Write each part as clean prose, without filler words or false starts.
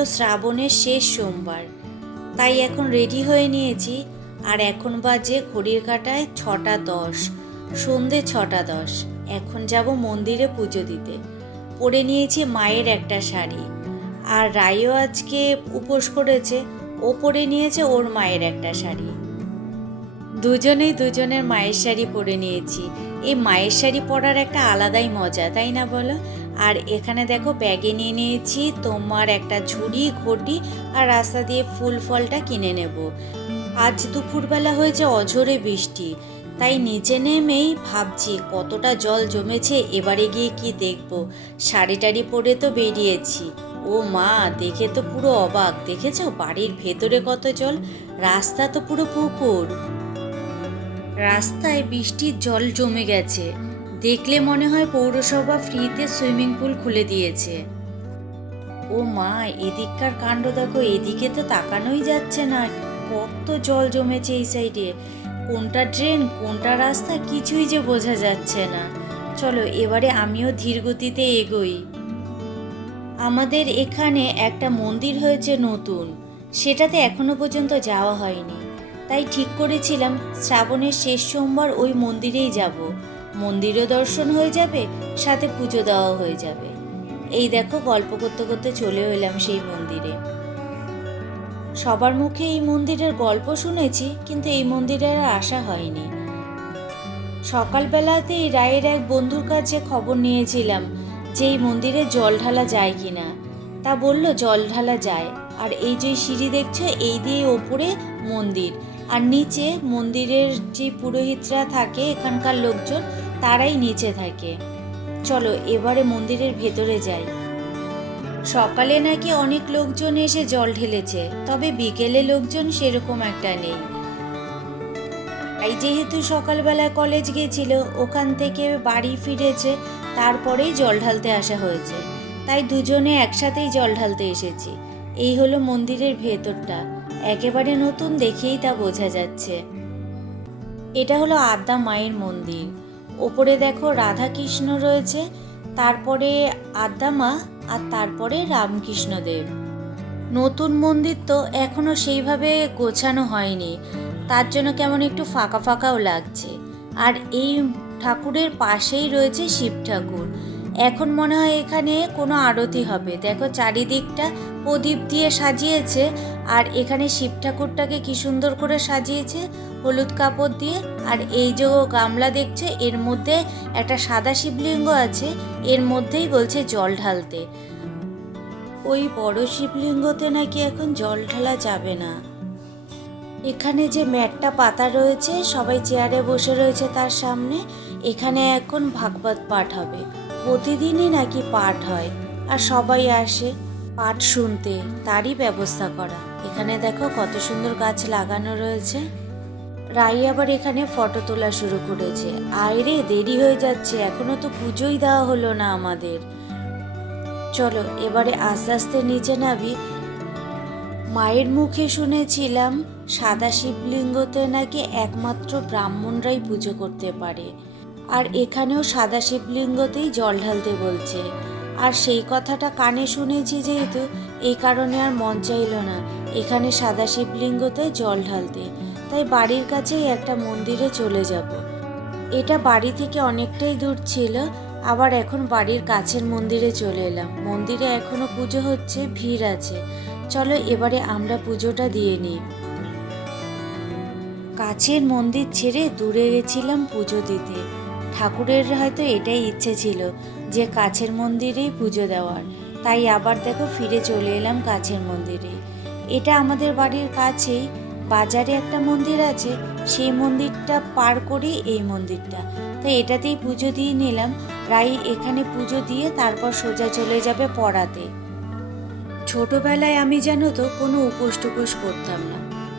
হলো শ্রাবণের শেষ সোমবার, তাই এখন রেডি হয়ে নিয়েছি। আর এখন বাজে ঘড়ির কাঁটায় 6টা 10, সন্ধে 6টা 10। এখন যাব মন্দিরে পুজো দিতে। পরে নিয়েছি মায়ের একটা শাড়ি, আর রাইও আজকে উপোস করেছে, ও পরে নিয়েছে ওর মায়ের একটা শাড়ি। দুজনেই দুজনের মায়ের শাড়ি পরে নিয়েছি। এই মায়ের শাড়ি পরার একটা আলাদাই মজা, তাই না বলো? আর এখানে দেখো ব্যাগে নিয়ে নিয়েছি তোমার একটা ঝুড়ি, ঘটি, আর রাস্তা দিয়ে ফুল ফলটা কিনে নেব। আজ দুপুরবেলা হয়েছে অঝোরে বৃষ্টি, তাই নিচে নেমেই ভাবছি কতটা জল জমেছে, এবারে গিয়ে কি দেখব। শাড়ি টাড়ি পরে তো বেরিয়েছি, ও মা, দেখে তো পুরো অবাক। দেখেছো বাড়ির ভেতরে কত জল, রাস্তা তো পুরো পুকুর। রাস্তায় বৃষ্টির জল জমে গেছে, দেখলে মনে হয় পৌরসভা ফ্রিতে সুইমিং পুল খুলে দিয়েছে। ও মা, এদিককার কাণ্ড দেখো, এদিকে তো তাকানোই যাচ্ছে না, কত জল জমেছে এই সাইডে। কোনটা ড্রেন কোনটা রাস্তা কিছুই যে বোঝা যাচ্ছে না। চলো এবারে আমিও ধীর গতিতে এগোই। আমাদের এখানে একটা মন্দির হয়েছে নতুন, সেটাতে এখনো পর্যন্ত যাওয়া হয়নি, তাই ঠিক করেছিলাম শ্রাবণের শেষ সোমবার ওই মন্দিরেই যাব। মন্দিরও দর্শন হয়ে যাবে, সাথে পুজো দেওয়া হয়ে যাবে। এই দেখো গল্প করতে করতে চলে এলাম সেই মন্দিরে। সবার মুখে এই মন্দিরের গল্প শুনেছি, কিন্তু এই মন্দিরে আর আসা হয়নি। সকালবেলাতেই রায়ের এক বন্ধুর কাছে খবর নিয়েছিলাম যে এই মন্দিরে জল ঢালা যায় কিনা। তা বলল জল ঢালা যায়। আর এই যে সিঁড়ি দেখছো, এই দিয়ে ওপরে মন্দির, আর নিচে মন্দিরের যে পুরোহিতরা থাকে এখানকার লোকজন, তারাই নিচে থাকে। চলো এবারে মন্দিরের ভেতরে যাই। সকালে নাকি অনেক লোকজন এসে জল ঢেলেছে, তবে বিকেলে লোকজন সেরকম একটা নেই। এই যেহেতু সকালবেলায় কলেজ গেছিল, ওখান থেকে বাড়ি ফিরেছে, তারপরেই জল ঢালতে আসা হয়েছে, তাই দুজনে একসাথেই জল ঢালতে এসেছি। এই হলো মন্দিরের ভেতরটা, একেবারে নতুন, দেখেই তা বোঝা যাচ্ছে। এটা হলো আদ্যা মায়ের মন্দির। ওপরে দেখো রাধা কৃষ্ণ রয়েছে, তারপরে আদ্যা মা, আর তারপরে রামকৃষ্ণদেব। নতুন মন্দির তো এখনো সেইভাবে গোছানো হয়নি, তার জন্য কেমন একটু ফাঁকা ফাঁকাও লাগছে। আর এই ঠাকুরের পাশেই রয়েছে শিব ঠাকুর। এখন মনে হয় এখানে কোনো আরতি হবে। দেখো চারিদিকটা প্রদীপ দিয়ে সাজিয়েছে, আর এখানে শিব ঠাকুরটাকে কি সুন্দর করে সাজিয়েছে হলুদ কাপড় দিয়ে। আর এই যে গামলা দেখছে, এর মধ্যে একটা সাদা শিবলিঙ্গ আছে, এর মধ্যেই বলছে জল ঢালতে। ওই বড় শিবলিঙ্গতে নাকি এখন জল ঢালা যাবে না। এখানে যে ম্যাটটা পাতা রয়েছে, সবাই চেয়ারে বসে রয়েছে তার সামনে। এখানে এখন ভাগবত পাঠ হবে, প্রতিদিনই নাকি পাঠ হয়, আর সবাই আসে পাঠ শুনতে, তারই ব্যবস্থা করা। এখানে দেখো কত সুন্দর গাছ লাগানো রয়েছে। রাই আবার এখানে ফটো তোলা শুরু করেছে। আয়রে, দেরি হয়ে যাচ্ছে, এখনো তো পুজোই দেওয়া হলো না আমাদের। চলো এবারে আস্তে আস্তে নিচে নামি। মায়ের মুখে শুনেছিলাম সাদা শিবলিঙ্গতে নাকি একমাত্র ব্রাহ্মণরাই পুজো করতে পারে, আর এখানেও সাদা শিবলিঙ্গতেই জল ঢালতে বলছে। আর সেই কথাটা কানে শুনেছি যেহেতু, এই কারণে আর মন চাইল না এখানে সাদা শিবলিঙ্গতে জল ঢালতে, তাই বাড়ির কাছেই একটা মন্দিরে চলে যাব। এটা বাড়ি থেকে অনেকটাই দূর ছিল, আবার এখন বাড়ির কাছের মন্দিরে চলে এলাম। মন্দিরে এখনো পুজো হচ্ছে, ভিড় আছে। চলো এবারে আমরা পুজোটা দিয়ে নিই। কাছের মন্দির ছেড়ে দূরে গেছিলাম পুজো দিতে। ঠাকুরের হয়তো এটাই ইচ্ছে ছিল যে কাছের মন্দিরেই পুজো দেওয়ার, তাই আবার দেখো ফিরে চলে এলাম কাছের মন্দিরে। এটা আমাদের বাড়ির কাছেই বাজারে একটা মন্দির আছে, সেই মন্দিরটা পার করেই এই মন্দিরটা, তাই এটাতেই পুজো দিয়ে নিলাম। রাই এখানে পুজো দিয়ে তারপর সোজা চলে যাবে পড়াতে। ছোটবেলায় আমি জানো তো কোনো উপোস টুপোস করতাম না,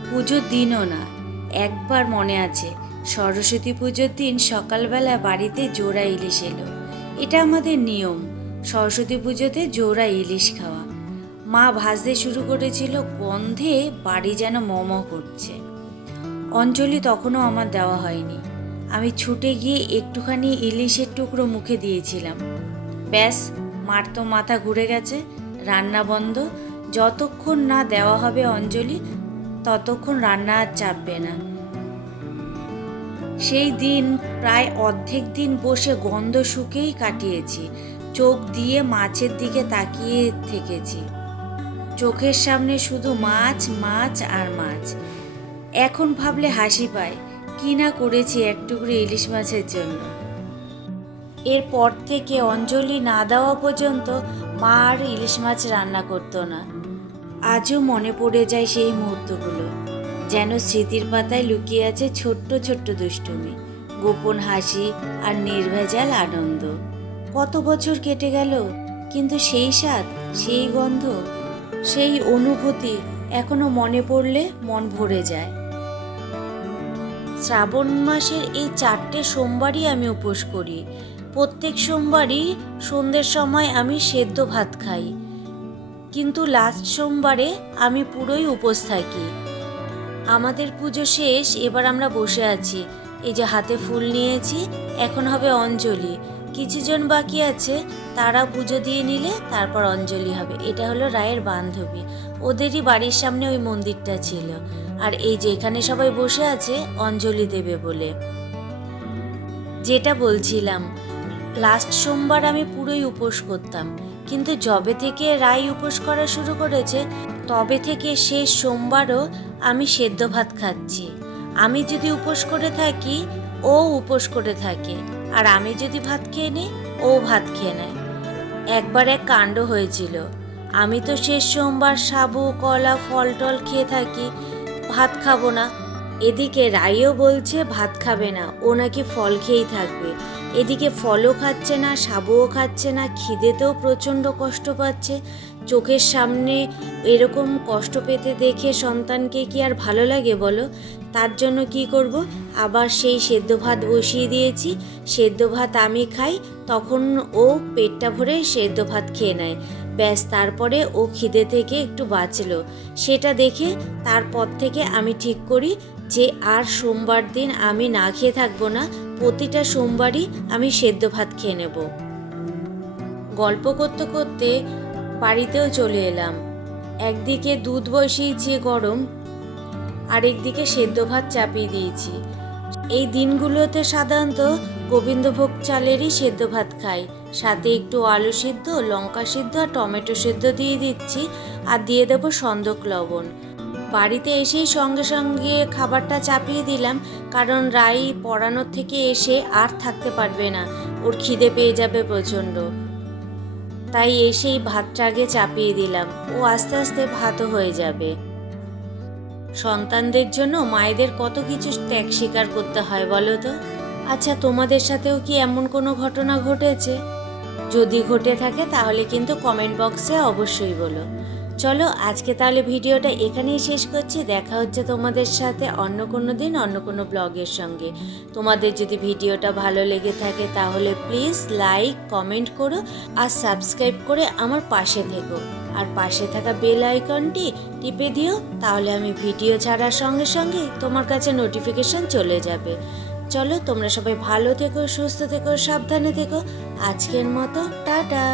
পুজোর দিনও না। একবার মনে আছে, সরস্বতী পুজোর দিন সকালবেলা বাড়িতে জোড়া ইলিশ এলো। এটা আমাদের নিয়ম, সরস্বতী পুজোতে জোড়া ইলিশ খাওয়া। মা ভাজতে শুরু করেছিল, গন্ধে বাড়ি যেন মম করছে। অঞ্জলি তখনও আমার দেওয়া হয়নি। আমি ছুটে গিয়ে একটুখানি ইলিশের টুকরো মুখে দিয়েছিলাম, ব্যাস মার তো মাথা ঘুরে গেছে, রান্না বন্ধ। যতক্ষণ না দেওয়া হবে অঞ্জলি ততক্ষণ রান্না আর চাপবে না। সেই দিন প্রায় অর্ধেক দিন বসে গন্ধ শুকেই কাটিয়েছি, চোখ দিয়ে মাছের দিকে তাকিয়ে থেকেছি। চোখের সামনে শুধু মাছ মাছ আর মাছ। এখন ভাবলে হাসি পায়, কি না করেছি এক টুকরো ইলিশ মাছের জন্য। এরপর থেকে অঞ্জলি না দেওয়া পর্যন্ত মা আর ইলিশ মাছ রান্না করতো না। আজও মনে পড়ে যায় সেই মুহূর্তগুলো, যেন স্মৃতির পাতায় লুকিয়ে আছে ছোট্ট ছোট্ট দুষ্টুমি, গোপন হাসি আর নির্ভেজাল আনন্দ। কত বছর কেটে গেল, কিন্তু সেই স্বাদ, সেই গন্ধ, সেই অনুভূতি এখনো মনে পড়লে মন ভরে যায়। শ্রাবণ মাসের এই 4টে সোমবারই আমি উপোস করি। প্রত্যেক সোমবারই সন্ধ্যের সময় আমি সেদ্ধ ভাত খাই, কিন্তু লাস্ট সোমবারে আমি পুরোই উপোস থাকি। আমাদের পুজো শেষ, এবার আমরা বসে আছি। এই যে হাতে ফুল নিয়েছি, এখন হবে অঞ্জলি। কিছুজন বাকি আছে, তারা পুজো দিয়ে নিলে তারপর অঞ্জলি হবে। এটা হলো রায়ের বান্ধবী, ওদেরই বাড়ির সামনে ওই মন্দিরটা ছিল। আর এই যে এখানে সবাই বসে আছে অঞ্জলি দেবে বলে। যেটা বলছিলাম, লাস্ট সোমবার আমি পুরোই উপোস করতাম, কিন্তু যবে থেকে রায় উপোস করা শুরু করেছে তবে থেকে শেষ সোমবারও আমি সেদ্ধ ভাত খাচ্ছি। আমি যদি উপোস করে থাকি ও উপোস করে থাকে, আর আমি যদি ভাত খেয়ে নিই ও ভাত খেয়ে নেয়। একবার এক কাণ্ড হয়েছিল, আমি তো শেষ সোমবার সাবু কলা ফল টল খেয়ে থাকি, ভাত খাবো না। এদিকে রাইও বলছে ভাত খাবে না, ও নাকি ফল খেয়েই থাকবে। এদিকে ফলও খাচ্ছে না, সাবুও খাচ্ছে না, খিদেতেও প্রচণ্ড কষ্ট পাচ্ছে। চোখের সামনে এরকম কষ্ট পেতে দেখে সন্তানকে কি আর ভালো লাগে বলো? তার জন্য কি করব, আবার সেই সেদ্ধ ভাত বসিয়ে দিয়েছি। সেদ্ধ ভাত আমি খাই, তখন ও পেটটা ভরে সেদ্ধ ভাত খেয়ে নেয়। ব্যাস, তারপরে ও খিদে থেকে একটু বাঁচলো। সেটা দেখে তারপর থেকে আমি ঠিক করি যে আর সোমবার দিন আমি না খেয়ে থাকবো না, প্রতিটা সোমবারই আমি সেদ্ধ ভাত খেয়ে নেব। গল্প করতে করতে বাড়িতেও চলে এলাম। একদিকে দুধ বসিয়েছি গরম, আরেকদিকে সেদ্ধ ভাত চাপিয়ে দিয়েছি। এই দিনগুলোতে সাধারণত গোবিন্দভোগ চালেরই সেদ্ধ ভাত খাই, সাথে একটু আলু সিদ্ধ, লঙ্কা সিদ্ধ আর টমেটো সিদ্ধ দিয়ে দিচ্ছি, আর দিয়ে দেবো সন্দক লবণ। বাড়িতে এসেই সঙ্গে সঙ্গে খাবারটা চাপিয়ে দিলাম, কারণ রাই পড়ানোর থেকে এসে আর থাকতে পারবে না, ওর খিদে পেয়ে যাবে প্রচণ্ড। তাই এসেই ভাতটা আগে চাপিয়ে দিলাম, ও আস্তে আস্তে ভাতও হয়ে যাবে। সন্তানদের জন্য মায়েদের কত কিছু ত্যাগ স্বীকার করতে হয় বলো তো। আচ্ছা, তোমাদের সাথেও কি এমন কোনো ঘটনা ঘটেছে? যদি ঘটে থাকে তাহলে কিন্তু কমেন্ট বক্সে অবশ্যই বলো। চলো আজকে তাহলে ভিডিওটা এখানেই শেষ করছি। দেখা হচ্ছে তোমাদের সাথে অন্য কোনো দিন অন্য কোনো ব্লগের সঙ্গে। তোমাদের যদি ভিডিওটা ভালো লেগে থাকে তাহলে প্লিজ লাইক কমেন্ট করো আর সাবস্ক্রাইব করে আমার পাশে থেকো। আর পাশে থাকা বেল আইকনটি টিপে দিও, তাহলে আমি ভিডিও ছাড়ার সঙ্গে সঙ্গে তোমার কাছে নোটিফিকেশন চলে যাবে। চলো, তোমরা সবাই ভালো থেকো, সুস্থ থেকো, সাবধানে থেকো। আজকের মতো টাটা।